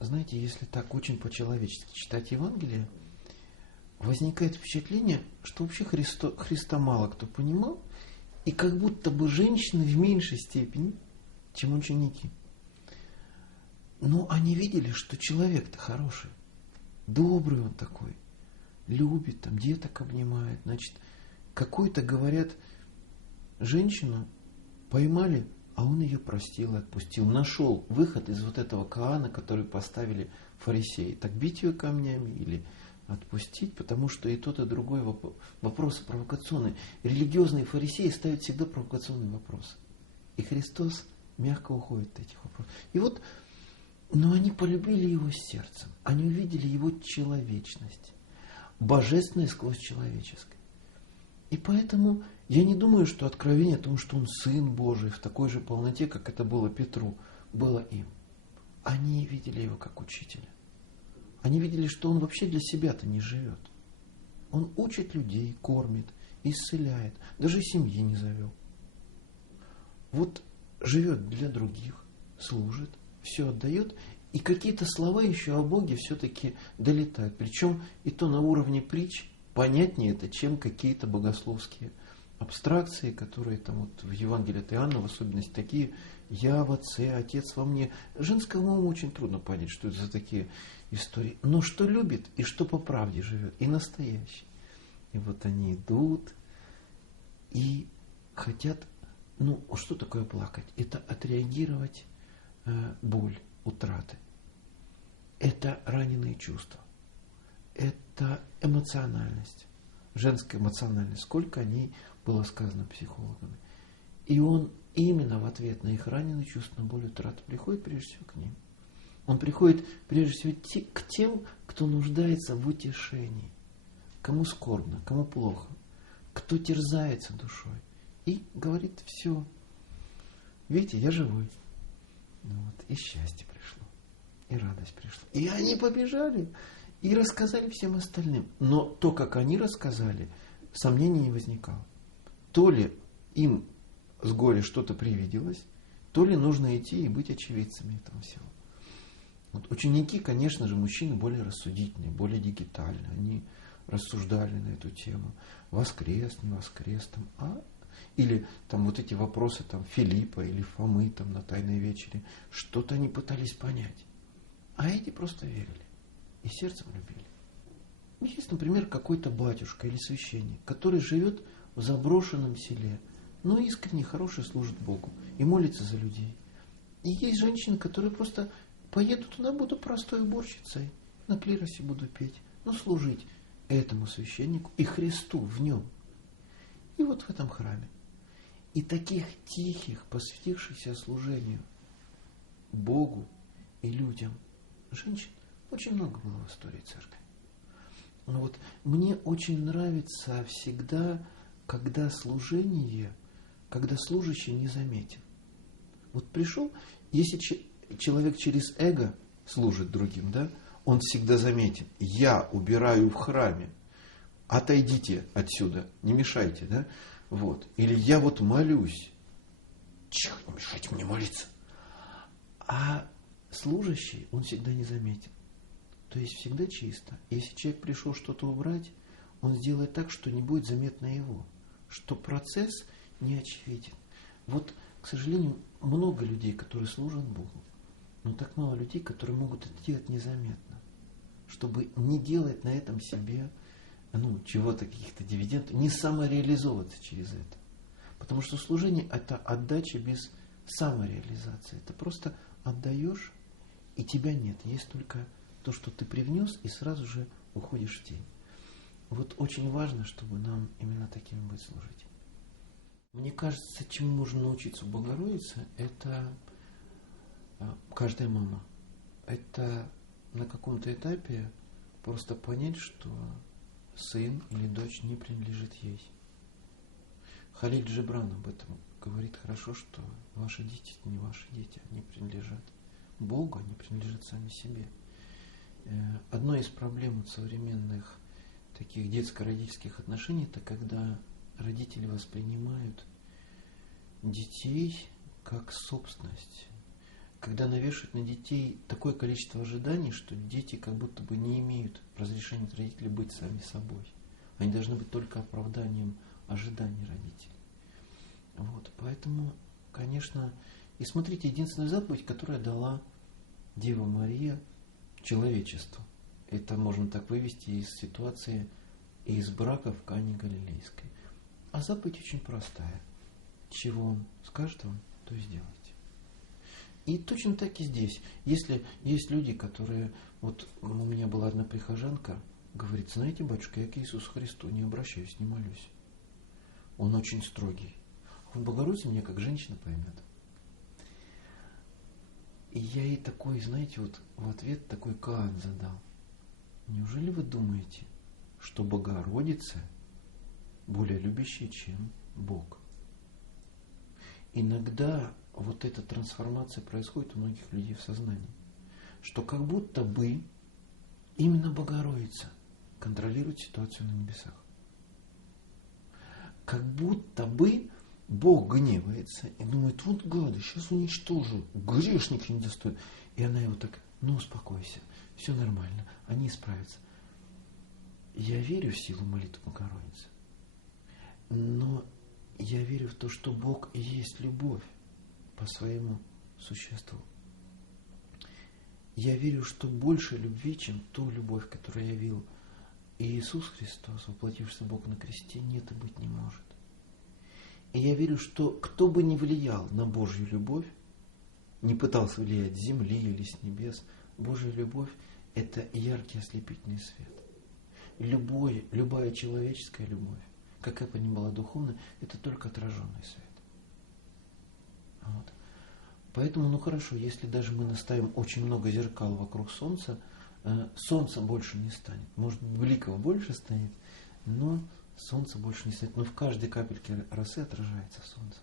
знаете, если так очень по-человечески читать Евангелие, возникает впечатление, что вообще Христа мало кто понимал, и как будто бы женщины в меньшей степени, чем ученики. Но они видели, что человек-то хороший, добрый он такой, любит, там деток обнимает. Значит, какую-то, говорят, женщину поймали, а он ее простил и отпустил. Нашел выход из вот этого Каана, который поставили фарисеи. Так бить ее камнями или отпустить, потому что и тот, и другой вопросы провокационные. Религиозные фарисеи ставят всегда провокационные вопросы. И Христос мягко уходит от этих вопросов. И вот, но они полюбили его сердцем. Они увидели его человечность. Божественное сквозь человеческое. И поэтому я не думаю, что откровение о том, что он Сын Божий в такой же полноте, как это было Петру, было им. Они видели его как учителя. Они видели, что он вообще для себя-то не живет. Он учит людей, кормит, исцеляет, даже семьи не завел. Вот живет для других, служит, все отдает, и какие-то слова еще о Боге все-таки долетают. Причем и то на уровне притч понятнее это, чем какие-то богословские абстракции, которые там вот в Евангелии от Иоанна, в особенности такие: «Я в Отце, Отец во мне». Женскому уму очень трудно понять, что это за такие истории. Но что любит и что по правде живет, и настоящий. И вот они идут и хотят, что такое плакать? Это отреагировать боль, утраты. Это раненые чувства. Это эмоциональность. Женская эмоциональность. Сколько о ней было сказано психологами. И он именно в ответ на их раненые чувства, на боль, утраты приходит прежде всего к ним. Он приходит прежде всего к тем, кто нуждается в утешении. Кому скорбно, кому плохо. Кто терзается душой. И говорит: все. Видите, я живой. И счастье пришло. И радость пришла. И они побежали. И рассказали всем остальным. Но то, как они рассказали, сомнений не возникало. То ли им с горя что-то привиделось, то ли нужно идти и быть очевидцами этого всего. Вот ученики, конечно же, мужчины более рассудительные, более дигитальные. Они рассуждали на эту тему. Воскрес, не воскрес, или там вот эти вопросы там Филиппа или Фомы там на Тайной вечере. Что-то они пытались понять. А эти просто верили. И сердцем любили. Есть, например, какой-то батюшка или священник, который живет в заброшенном селе, но искренне хороший служит Богу и молится за людей. И есть женщины, которые просто поеду туда, буду простой уборщицей, на клиросе буду петь, служить этому священнику и Христу в нем. И вот в этом храме. И таких тихих, посвятившихся служению Богу и людям женщин очень много было в истории церкви. Но вот мне очень нравится всегда, когда служение, когда служащий не заметен. Вот пришел, если человек через эго служит другим, он всегда заметен. Я убираю в храме, отойдите отсюда, не мешайте, Или я молюсь. Чих, не мешайте мне молиться. А служащий, он всегда не заметен. То есть всегда чисто. Если человек пришел что-то убрать, он сделает так, что не будет заметно его. Что процесс не очевиден. Вот, к сожалению, много людей, которые служат Богу. Но так мало людей, которые могут это делать незаметно. Чтобы не делать на этом себе чего-то, каких-то дивидендов, не самореализовываться через это. Потому что служение – это отдача без самореализации. Это просто отдаешь, и тебя нет. Есть только то, что ты привнес, и сразу же уходишь в тень. Вот очень важно, чтобы нам именно такими быть служить. Мне кажется, чему можно научиться у Богородицы, это каждая мама. Это на каком-то этапе просто понять, что сын или дочь не принадлежит ей. Халиль Джибран об этом говорит хорошо, что ваши дети – это не ваши дети, они принадлежат Богу, они принадлежат сами себе. Одна из проблем современных таких детско-родительских отношений – это когда родители воспринимают детей как собственность, когда навешивают на детей такое количество ожиданий, что дети как будто бы не имеют разрешения от родителей быть сами собой. Они должны быть только оправданием ожиданий родителей. Вот, поэтому, конечно, и смотрите, единственная заповедь, которая дала Дева Мария человечеству. Это можно так вывести из ситуации и из брака в Кане Галилейской. А заповедь очень простая. Чего Он скажет вам, то и сделайте. И точно так и здесь. Если есть люди, которые... Вот у меня была одна прихожанка, говорит: знаете, батюшка, я к Иисусу Христу не обращаюсь, не молюсь. Он очень строгий. В Богородице меня как женщина поймет. И я ей такой, знаете, вот в ответ такой каан задал. Неужели вы думаете, что Богородица более любящая, чем Бог? Иногда вот эта трансформация происходит у многих людей в сознании, что как будто бы именно Богородица контролирует ситуацию на небесах. Как будто бы Бог гневается и думает: вот гады, сейчас уничтожу, грешник недостоин. И она его так: ну успокойся, все нормально, они справятся. Я верю в силу молитвы Богородицы, но я верю в то, что Бог и есть любовь по своему существу. Я верю, что больше любви, чем ту любовь, которую явил Иисус Христос, воплотившийся Бог на кресте, нет и быть не может. И я верю, что кто бы ни влиял на Божью любовь, не пытался влиять с земли или с небес, Божья любовь – это яркий ослепительный свет. Любая человеческая любовь, какая бы ни была духовная, это только отраженный свет. Вот. Поэтому, ну хорошо, если даже мы наставим очень много зеркал вокруг Солнца, Солнца больше не станет. Может, бликов больше станет, но Солнце больше не станет. Но в каждой капельке росы отражается Солнце.